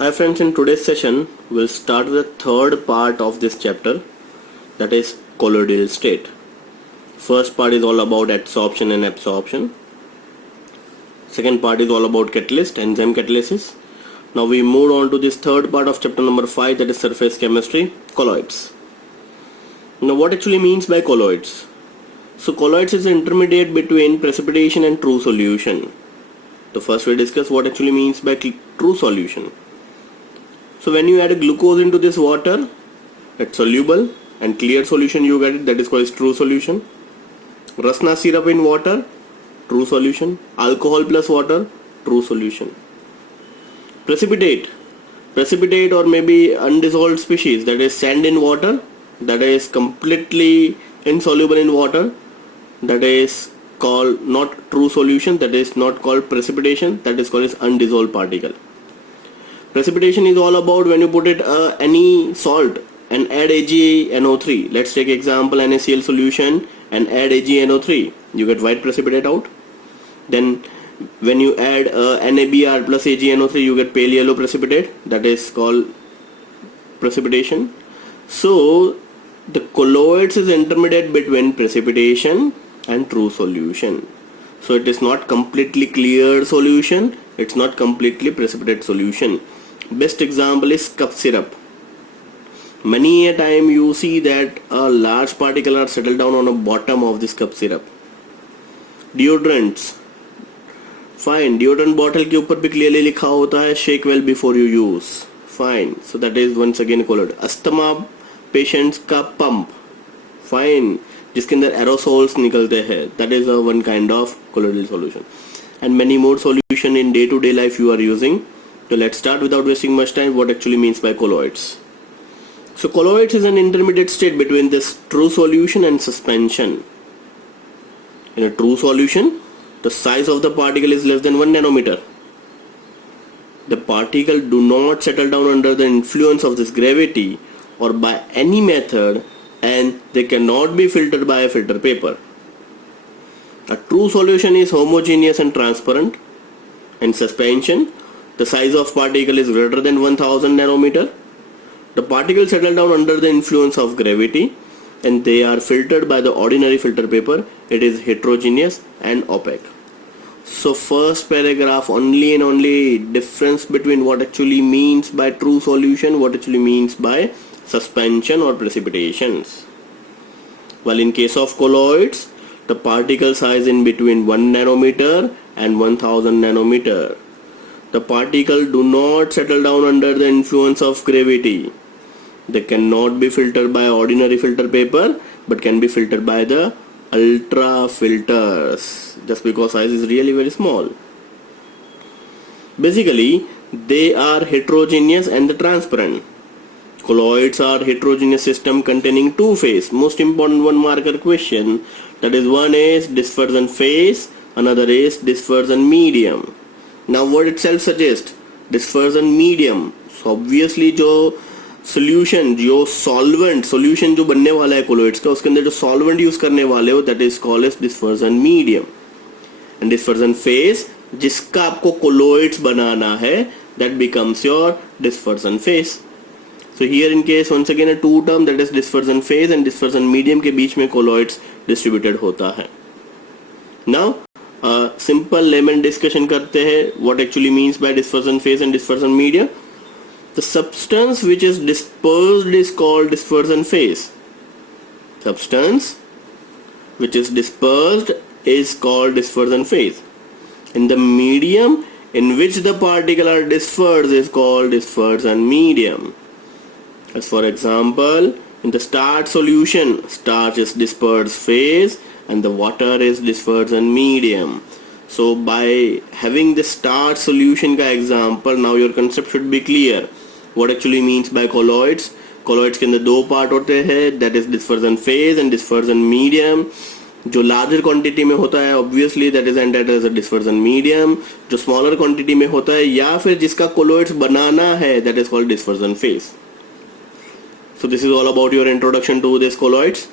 Hi friends, in today's session we'll start the third part of this chapter, that is colloidal state. First part is all about adsorption and absorption. Second part is all about catalyst, enzyme catalysis. Now we move on to this third part of chapter number 5, that is surface chemistry, colloids. Now what actually means by colloids? So colloids is the intermediate between precipitation and true solution. So first we discuss what actually means by true solution. So when you add a glucose into this water, it's soluble, and clear solution you get it, that is called true solution. Rasna syrup in water, true solution. Alcohol plus water, true solution. Precipitate or maybe undissolved species, that is sand in water, that is completely insoluble in water, that is called not true solution, that is not called precipitation, that is called as undissolved particle. Precipitation is all about when you put it any salt and add AgNO3. Let's take example NaCl solution and add AgNO3. You get white precipitate out. Then when you add NaBr plus AgNO3, you get pale yellow precipitate. That is called precipitation. So the colloids is intermediate between precipitation and true solution. So it is not completely clear solution. It's not completely precipitate solution. Best example is cup syrup. Many a time you see that a large particle are settled down on the bottom of this cup syrup. Deodorants, fine, deodorant bottle के ऊपर भी clearly लिखा होता है shake well before you use, fine, so that is once again colloid. Asthma patients का pump, fine, जिसके अंदर aerosols निकलते हैं, that is a one kind of colloidal solution. And many more solution in day to day life you are using. So let's start without wasting much time what actually means by colloids. So colloids is an intermediate state between this true solution and suspension. In a true solution, the size of the particle is less than 1 nanometer. The particle do not settle down under the influence of this gravity or by any method, and they cannot be filtered by a filter paper. A true solution is homogeneous and transparent. In suspension, the size of particle is greater than 1000 nanometer. The particles settle down under the influence of gravity and they are filtered by the ordinary filter paper. It is heterogeneous and opaque. So first paragraph only and only difference between what actually means by true solution, what actually means by suspension or precipitations. Well, in case of colloids, the particle size in between 1 nanometer and 1000 nanometer. The particle do not settle down under the influence of gravity. They cannot be filtered by ordinary filter paper but can be filtered by the ultra filters just because size is really very small. Basically, they are heterogeneous and transparent. Colloids are heterogeneous system containing two phase. Most important one marker question, that is one is dispersion phase, another is dispersion medium. Now what itself suggests dispersion medium. So obviously जो solution जो solvent solution जो बनने वाला है colloids का उसके अंदर जो solvent use करने वाले हो that is called as dispersion medium. And dispersion phase जिसका आपको colloids बनाना है that becomes your dispersion phase. So here in case once again a two term, that is dispersion phase and dispersion medium के बीच में colloids distributed होता है. Now simple layman discussion करते हैं what actually means by dispersion phase and dispersion medium. The substance which is dispersed is called dispersion phase. Substance which is dispersed is called dispersion phase. And the medium in which the particle are dispersed is called dispersion medium. As for example, in the starch solution, starch is dispersed phase and the water is dispersion medium. So by having the starch solution का example, now your concept should be clear. What actually means by colloids? Colloids के अंदर दो part होते हैं, that is dispersion phase and dispersion medium. जो larger quantity में होता है obviously that is entered as a dispersion medium. जो smaller quantity में होता है या फिर जिसका colloids बनाना है that is called dispersion phase. So this is all about your introduction to this colloids.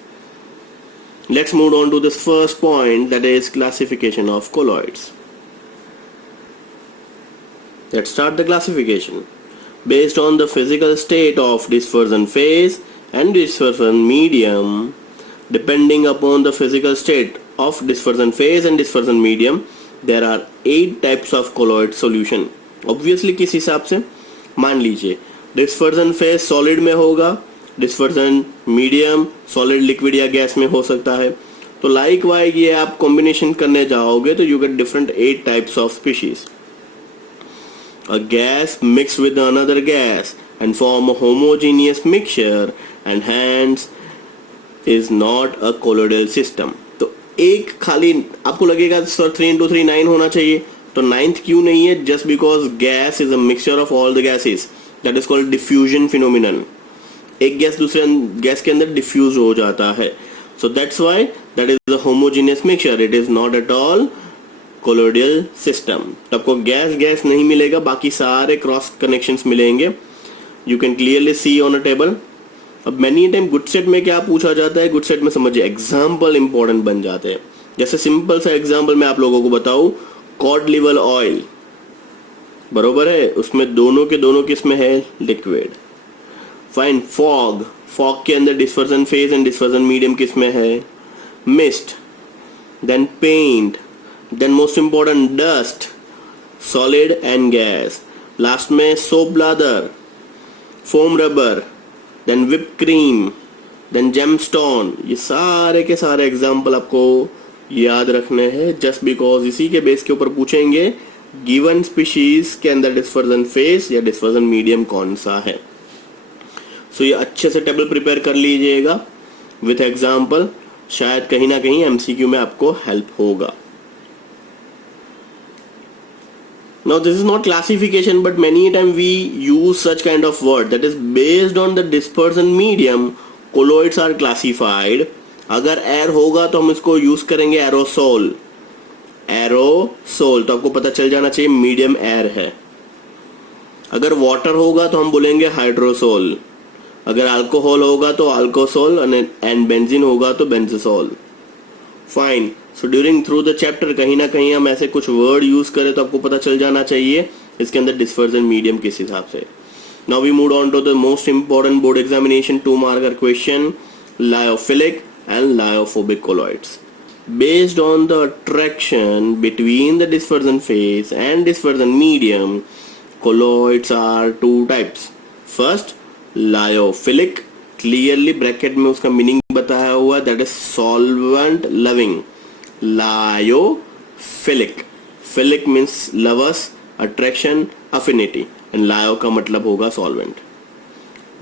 Let's move on to this first point, that is classification of colloids. Let's start the classification. based on the physical state of dispersion phase and dispersion medium. Depending upon the physical state of dispersion phase and dispersion medium, there are 8 types of colloid solution. Obviously किस हिसाब से, मान लीजिए dispersion phase solid में होगा, dispersion medium solid liquid या gas में हो सकता है. तो लाइक वाइज ये आप कॉम्बिनेशन करने जाओगे तो you get different 8 types of species. A gas mixed with another gas and form a homogeneous mixture and hence is not a colloidal system. तो एक खाली आपको लगेगा सर 3 into 3 9 होना चाहिए, तो 9th क्यों नहीं है? Just because gas is a mixture of all the gases, that is called diffusion phenomenon. एक गैस दूसरे गैस के अंदर डिफ्यूज हो जाता है. So that's why that is a homogeneous mixture. It is not at all colloidal system. तो आपको gas gas नहीं मिलेगा, बाकी सारे क्रॉस कनेक्शंस मिलेंगे. You can clearly see on a table. अब मैनी टाइम गुड सेट में क्या पूछा जाता है, गुड सेट में समझिए एग्जाम्पल इंपॉर्टेंट बन जाते हैं. जैसे सिंपल सा एग्जाम्पल मैं आप लोगों को बताऊं, कॉड लिवर ऑयल बरोबर है, उसमें दोनों के दोनों किसमें है, लिक्विड. फाइन. फॉग, फॉग के अंदर dispersion phase and dispersion medium किसमें है, mist. Then paint, then most important dust, solid and gas. Last में soap blather, foam rubber, then whipped cream, then gemstone. ये सारे के सारे एग्जाम्पल आपको याद रखने हैं जस्ट बिकॉज इसी के बेस के ऊपर पूछेंगे गिवन स्पीशीज के अंदर डिस्पर्जन फेस या डिस्पर्जन मीडियम कौन सा है. सो ये अच्छे से टेबल प्रिपेयर कर लीजिएगा विथ एग्जाम्पल, शायद कहीं ना कहीं एमसीक्यू में आपको हेल्प होगा. Now this is not classification, but many time we use such kind of word that is based on the dispersion medium. Colloids are classified. अगर air होगा तो हम इसको यूज करेंगे aerosol. Aerosol तो आपको पता चल जाना चाहिए मीडियम एयर है. अगर वाटर होगा तो हम बोलेंगे हाइड्रोसोल. अगर अल्कोहल होगा तो अल्कोसोल एंड बेंजीन होगा तो बेंजोसोल. Fine. So during through the chapter कहीं ना कहीं हम ऐसे कुछ वर्ड यूज करें तो आपको पता चल जाना चाहिए इसके अंदर डिस्पर्जन मीडियम किस हिसाब से. Now we move on to the most important board examination 2 marker question, lyophilic and lyophobic colloids. Based on the attraction between the dispersion phase and dispersion medium, colloids are 2 types. First, lyophilic, clearly bracket में उसका meaning बताया हुआ, that is solvent loving. Lyophilic, philic means lovers, attraction, affinity, and lyo का मतलब होगा solvent.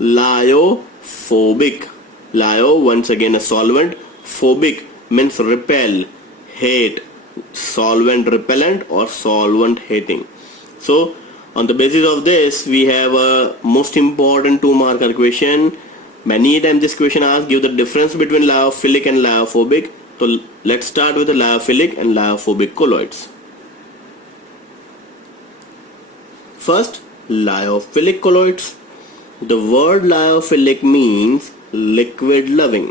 Lyophobic, lyo once again a solvent, phobic means repel, hate, solvent repellent or solvent hating. So on the basis of this we have a most important 2 marker question. Many times this question asks give the difference between lyophilic and lyophobic. So let's start with the lyophilic and lyophobic colloids. First, lyophilic colloids. The word lyophilic means liquid loving.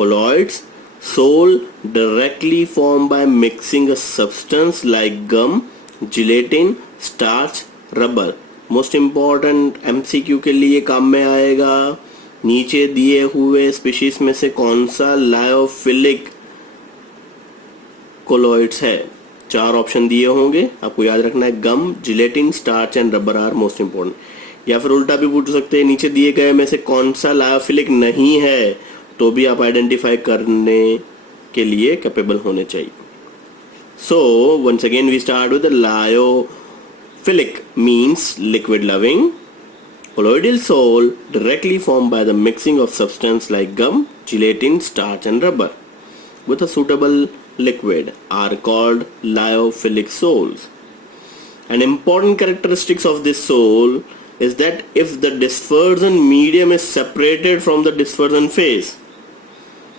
Colloids soul directly formed by mixing a substance like gum, gelatin, starch, rubber. Most important MCQ के लिए काम में आएगा. नीचे दिए हुए species में से कौन सा लायोफिलिक कोलॉइड्स है? 4 ऑप्शन दिए होंगे, आपको याद रखना है gum, gelatin, starch and rubber are most important. या फिर उल्टा भी पूछ सकते हैं, नीचे दिए गए में से कौन सा लायोफिलिक नहीं है, तो भी आप आइडेंटिफाई करने के लिए कैपेबल होने चाहिए. So once again we start with lyophilic means liquid loving. Colloidal soul directly formed by the mixing of substance like gum, gelatin, starch and rubber with a suitable liquid are called lyophilic souls. An important characteristics of this soul is that if the dispersion medium is separated from the dispersion phase,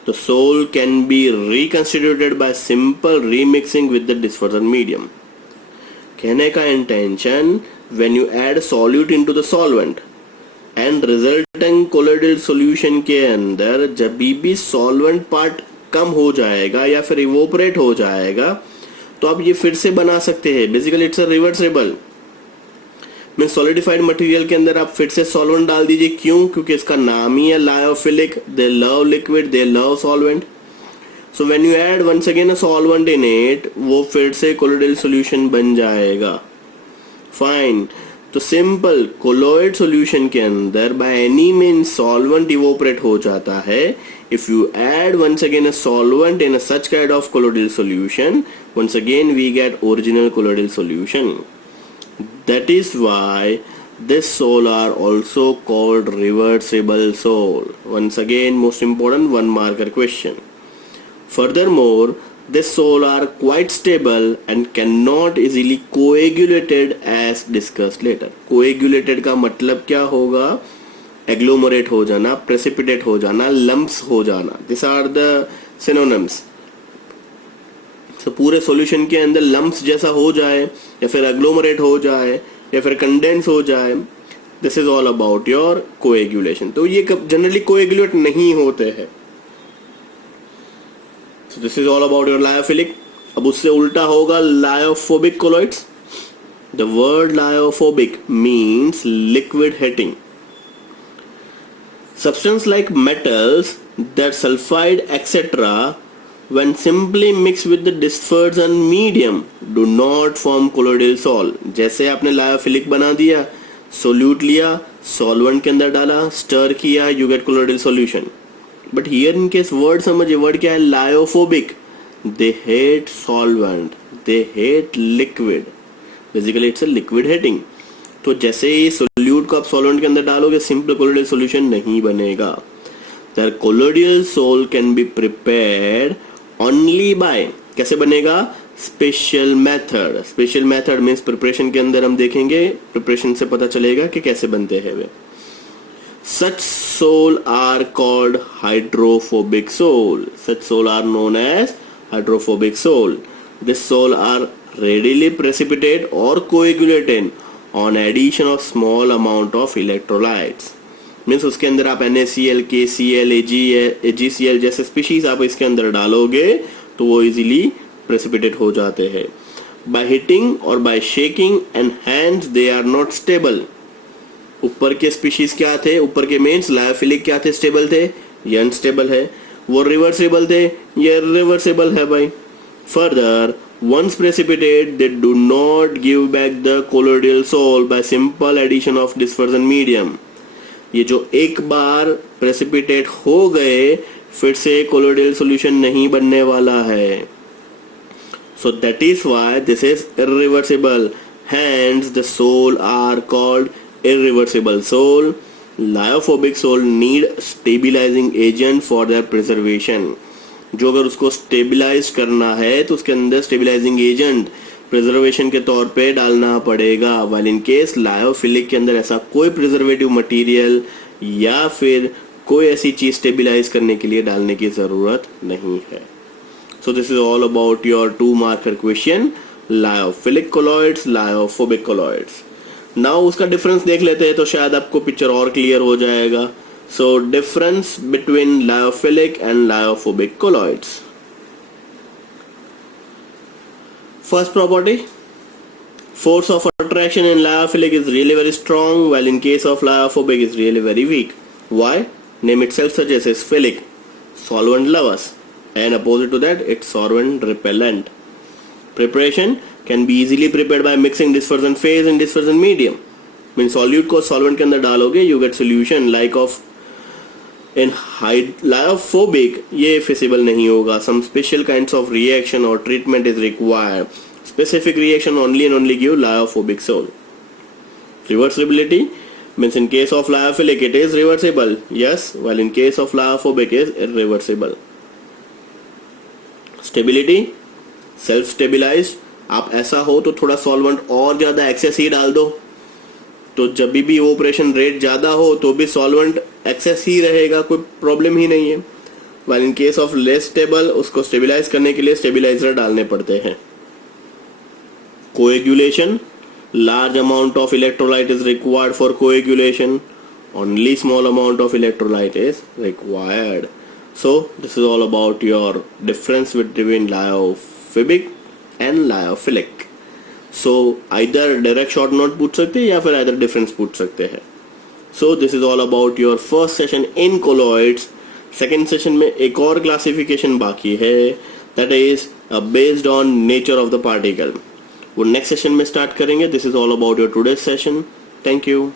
the soul can be reconstituted by simple remixing with the dispersion medium. कहने का intention, when you add solute into the solvent and resulting colloidal solution के अंदर जब भी solvent part कम हो जाएगा या फिर evaporate हो जाएगा तो आप ये फिर से बना सकते हैं. Basically it's a reversible. Mean solidified material के अंदर आप फिर से सॉल्वेंट डाल दीजिए, क्यों? क्योंकि इसका नाम ही है lyophilic, they love liquid, they love solvent. So when you add once again a solvent in it, वो फिर से कोलोइडल सॉल्यूशन बन जाएगा. फाइन. तो सिंपल कोलोइड सॉल्यूशन के अंदर by any means solvent evaporate हो जाता है. If you add once again a solvent in a such kind of colloidal solution, once again we get original colloidal solution. That is why this sol are also called reversible sol. Once again, most important one marker question. Furthermore, this sol are quite stable and cannot easily coagulated as discussed later. Coagulated का मतलब क्या होगा? Agglomerate हो जाना, precipitate हो जाना, lumps हो जाना. These are the synonyms. तो पूरे सॉल्यूशन के अंदर लम्प्स जैसा हो जाए, या फिर एग्लोमरेट हो जाए, या फिर कंडेंस हो जाए. This is all about your coagulation. तो ये जनरली कोएगुलेट नहीं होते हैं. So this is all about your lyophilic. अब उससे उल्टा होगा lyophobic colloids. The word lyophobic means liquid hating. Substance like metals that sulphide et cetera when simply mixed with the dispersion medium do not form colloidal sol. जैसे आपने lyophilic बना दिया, solute लिया, solvent के अंदर डाला, स्टर किया, you get colloidal solution. But here in case word समझिए, वर्ड क्या है? Lyophobic. They hate solvent, they hate liquid. Basically it's a liquid hating. तो जैसे ही सोल्यूट को आप सॉल्वेंट के अंदर डालोगे, सिंपल कोलोइडल सॉल्यूशन नहीं बनेगा. Their colloidal sol can be prepared only by, कैसे बनेगा? Special method. Special method means preparation के अंदर हम देखेंगे, प्रिपरेशन से पता चलेगा कि कैसे बनते हैं वे. Such sol are called hydrophobic sol. Such sol are known as hydrophobic sol. This sol are readily precipitate or coagulated on addition of small amount of electrolytes. Means उसके अंदर आप NaCl, KCl, AgCl जैसे species आप इसके अंदर डालोगे तो वो इजीली प्रेसिपिटेट हो जाते हैं. बाय हिटिंग और by shaking and hence they are not stable. ऊपर के स्पीशीज क्या थे? ऊपर के मीन्स लायोफिलिक क्या थे? स्टेबल थे. ये अनस्टेबल है. वो रिवर्सिबल थे, ये रिवर्सिबल है भाई. Further once precipitate they do not give back the colloidal sol by simple addition of dispersion medium. ये जो एक बार प्रेसिपिटेट हो गए, फिर से कोलोइडल सॉल्यूशन नहीं बनने वाला है. So that is why this is irreversible. Hence the sol are called irreversible sol. Lyophobic sol need stabilizing agent for their preservation. जो अगर उसको स्टेबिलाइज करना है तो उसके अंदर स्टेबिलाइजिंग एजेंट प्रिजर्वेशन के तौर पे डालना पड़ेगा. वाइल इन केस लायोफिलिक के अंदर ऐसा कोई प्रिजर्वेटिव मटेरियल या फिर कोई ऐसी चीज स्टेबिलाइज करने के लिए डालने की जरूरत नहीं है. सो this is all about your 2 marker question, lyophilic colloids, lyophobic colloids. Now उसका डिफरेंस देख लेते हैं तो शायद आपको पिक्चर और क्लियर हो जाएगा. So difference between lyophilic and lyophobic colloids. First property, force of attraction in lyophilic is really very strong, while in case of lyophobic is really very weak. Why? Name itself suggests philic, solvent lovers, and opposite to that it's solvent repellent. Preparation can be easily prepared by mixing dispersion phase and dispersion medium. Means solute को solvent के अंदर डालोगे, you get solution like of in lyophobic ये feasible नहीं होगा. Some special kinds of reaction or treatment is required. Specific reaction only and only give lyophobic sol. Reversibility means in case of lyophilic it is reversible, yes, while in case of lyophobic is irreversible. Stability, self stabilized. आप ऐसा हो तो थोड़ा solvent और ज्यादा access ही डाल दो, तो जब भी ऑपरेशन रेट ज्यादा हो तो भी सॉल्वेंट एक्सेस ही रहेगा, कोई प्रॉब्लम ही नहीं है. While in case of less stable, उसको स्टेबिलाइज करने के लिए स्टेबिलाइजर डालने पड़ते हैं. Coagulation, large amount of electrolyte is required for coagulation, only small amount of electrolyte is required. So this is all about your difference between lyophilic and lyophilic. So either direct short note पूछ सकते हैं या फिर either difference पूछ सकते हैं. So this is all about your first session in colloids. Second session में एक और क्लासिफिकेशन बाकी है, that is based on nature of the particle. वो नेक्स्ट सेशन में स्टार्ट करेंगे. This is all about your today's session. Thank you.